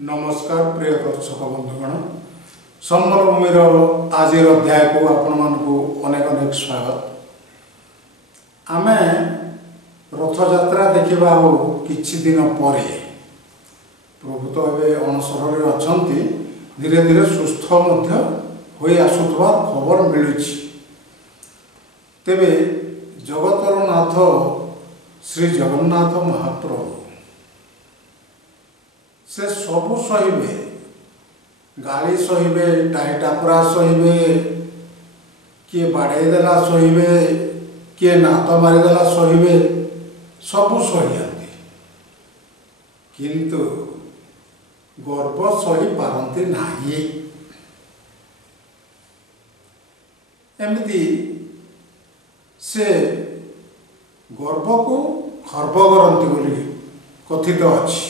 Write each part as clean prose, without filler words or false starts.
नमस्कार प्रिय दर्शक बंधुगण सम्बलभूमिर आज अध्याय को आपण मानकु अनेक अनेक स्वागत। आमे रथयात्रा देखा किछि दिन पर प्रभु तो ए अणसर अछंती धीरे धीरे सुस्थ मध्य होई आसुथवा खबर मिलुछि। तेबे जगतर नाथ श्री जगन्नाथ महाप्रभु से सबु सहिबे, गाली सहिबे, टाइटापरा सहिबे, किए बाड़े देला सहिबे, किए नात मारिदेला सहिबे, सबु सहियाती किंतु गर्व सही पारती नाही। एमती से गर्व को खर्व करती बोली कथित अछि।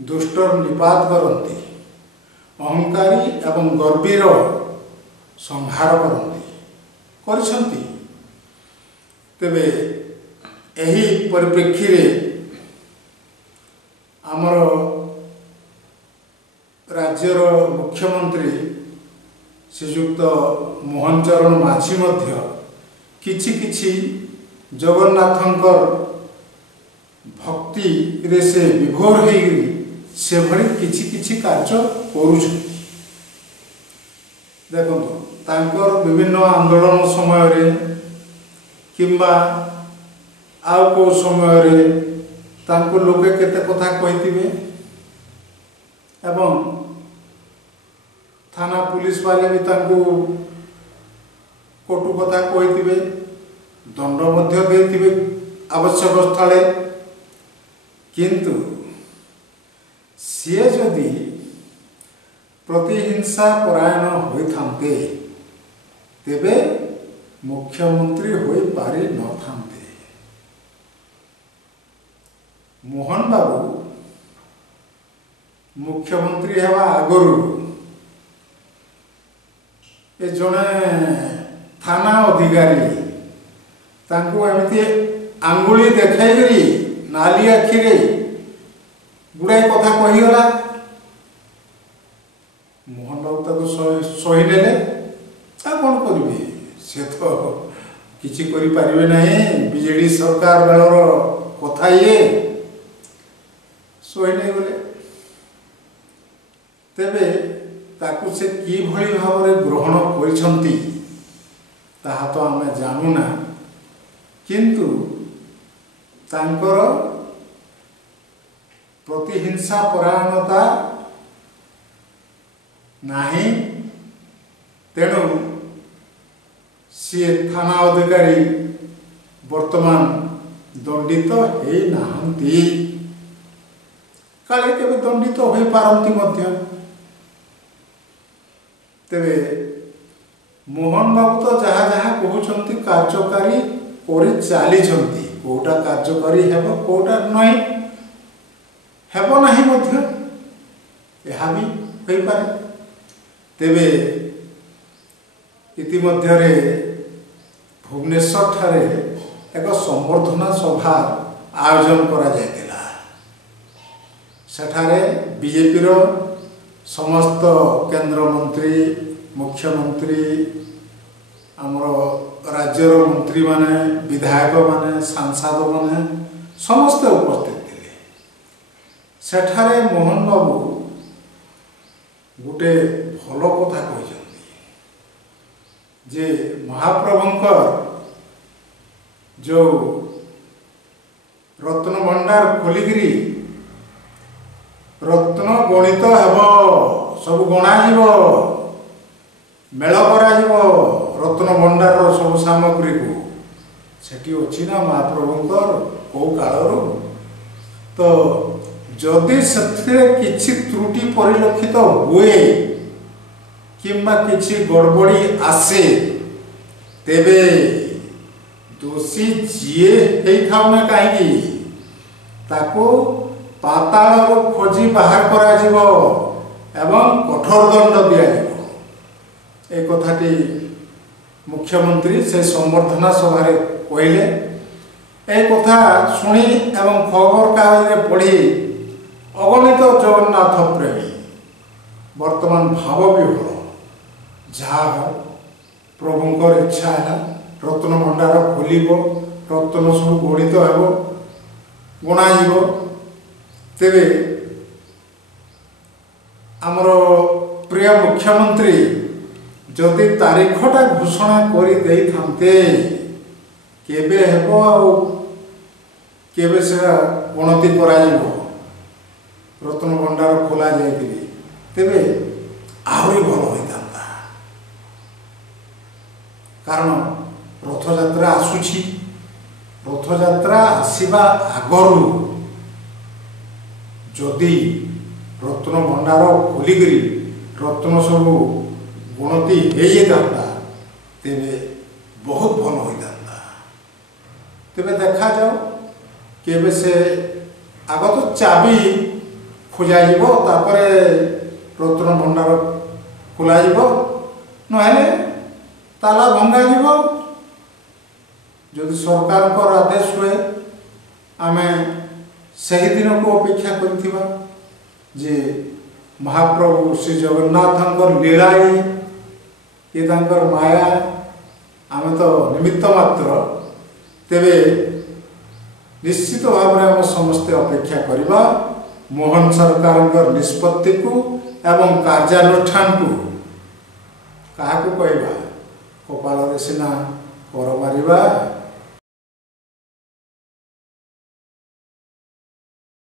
दुष्टर निपात करती, अहंकारी एवं गर्वीर संहार करती। तेबे एही परिप्रेक्षी रे आमर राज्यर मुख्यमंत्री श्रीयुक्त मोहन चरण माझी मध्य किछि किछि जगन्नाथंकर भक्ति रे से विभोर होई से भली किछि किछि कार्य करुछ। देखंतु तांकर विभिन्न आंदोलन समय रे किंबा आउ को समय रे तांको लोके केते कथा कहितिबे एवं थाना पुलिस वाले भी तांको कटु कथा कहितिबे, दंड मध्य देतिबे आवश्यक स्थले। किंतु सी जदि प्रतिहिंसा परायण होइथांते तेबे मुख्यमंत्री होई पारि न थांते। मोहन बाबू मुख्यमंत्री हेबा आगरु ए जने थाना अधिकारी तांको एमती आंगुली देखाइकरी नाली आखिरे गुड़ाई कथा कहीगला। मोहन बाबू ताको सही नेले कौन करेंगे, से तो किसी करें नहीं। बीजेडी सरकार बेलर कथा ये सही नहीं गले। तेबे ताकू से कि भली भाव में ग्रहण करिसंती ताहा तो आमे जानूना, किंतु तांकर प्रतिहिंसा परायणता नाही। तेणु सी थाना अधिकारी वर्तमान दंडित है नाहंती, काले केबे दंडित हो पारंती मध्य। तेबे मोहन बाबू तो जहाँ जहाँ कहउछंती कार्यकारी करि चालीछंती, कोटा कार्यकारी हेबो कोटा नहीं हेबो नहीं मध्य यह भी होई पारे। तेबे इतिमध्य भुवनेश्वर ठारे एक संबर्धना सभा आयोजन करा जायतिला। सेठारे बीजेपी रो समस्त केंद्र मंत्री, मुख्यमंत्री, आमर राज्यर मंत्री माने, विधायक माने, सांसद माने समस्त उपस्थित थे। सेठारे मोहन बाबू गोटे भल कथा कहते जे महाप्रभुंकर जो रत्न भंडार खोलिकी रत्न गणित हेब, सब गणा मेल करा रत्न भंडार सब सामग्री को सेठी अच्छी ना महाप्रभुंकर कौ कालर। तो जदि से किछि त्रुटि परिलक्षित हुए किंबा किछि गड़बड़ी आसे तेबे दोषी जीए हेइथाउ ना कहीं ताको पाताल को खोजी बाहर करा जिवो एवं कठोर दंड दिया जिवो। ए कथाटी मुख्यमंत्री से संबर्धना सभा कहले। ए कथा शुणी एवं खबर कागज पढ़ी ଅଗଣିତ ଜଗନ୍ନାଥ ପ୍ରେମୀ ବର୍ତ୍ତମାନ ଭାବ ବିହ୍ୱଳ। ଯାହା ହେଉ ପ୍ରଭୁଙ୍କର ଇଚ୍ଛା ହେଲା, ରତ୍ନ ଭଣ୍ଡାର ଖୋଲିବ, ରତ୍ନ ସବୁ ଗଣିତ ହେବ, ଗଣାଯିବ। ତେବେ ଆମର ପ୍ରିୟ ମୁଖ୍ୟମନ୍ତ୍ରୀ ଯଦି ତାରିଖଟା ଘୋଷଣା କରିଦେଇଥାନ୍ତେ କେବେ ହେବ ଆଉ କେବେ ସେଟା ଗଣତି କରାଯିବ, ରତ୍ନ ଭଣ୍ଡାର ଖୋଲା ଯାଇକରି, ତେବେ ଆହୁରି ଭଲ ହୋଇଥାନ୍ତା। କାରଣ ରଥଯାତ୍ରା ଆସୁଛି, ରଥଯାତ୍ରା ଆସିବା ଆଗରୁ ଯଦି ରତ୍ନ ଭଣ୍ଡାର ଖୋଲିକରି ରତ୍ନ ସବୁ ଗଣତି ହେଇଯାଇଥାନ୍ତା ତେବେ ବହୁତ ଭଲ ହୋଇଥାନ୍ତା। ତେବେ ଦେଖାଯାଉ କେବେ ସେ ଆଗ ତ ଚାବି ଖୋଜାଯିବ, ତାପରେ ରତ୍ନ ଭଣ୍ଡାର ଖୋଲାଯିବ, ନହେଲେ ତାଲା ଭଙ୍ଗାଯିବ। ଯଦି ସରକାରଙ୍କର ଆଦେଶ ହୁଏ ଆମେ ସେହି ଦିନକୁ ଅପେକ୍ଷା କରିଥିବା ଯେ ମହାପ୍ରଭୁ ଶ୍ରୀ ଜଗନ୍ନାଥଙ୍କର ଲୀଳା ଏ ତାଙ୍କର ମାୟା, ଆମେ ତ ନିମିତ୍ତ ମାତ୍ର। ତେବେ ନିଶ୍ଚିତ ଭାବରେ ଆମେ ସମସ୍ତେ ଅପେକ୍ଷା କରିବା ମୋହନ ସରକାରଙ୍କର ନିଷ୍ପତ୍ତିକୁ ଏବଂ କାର୍ଯ୍ୟାନୁଷ୍ଠାନକୁ। କାହାକୁ କହିବା, କପାଳରେ ସିନା କର ମାରିବା,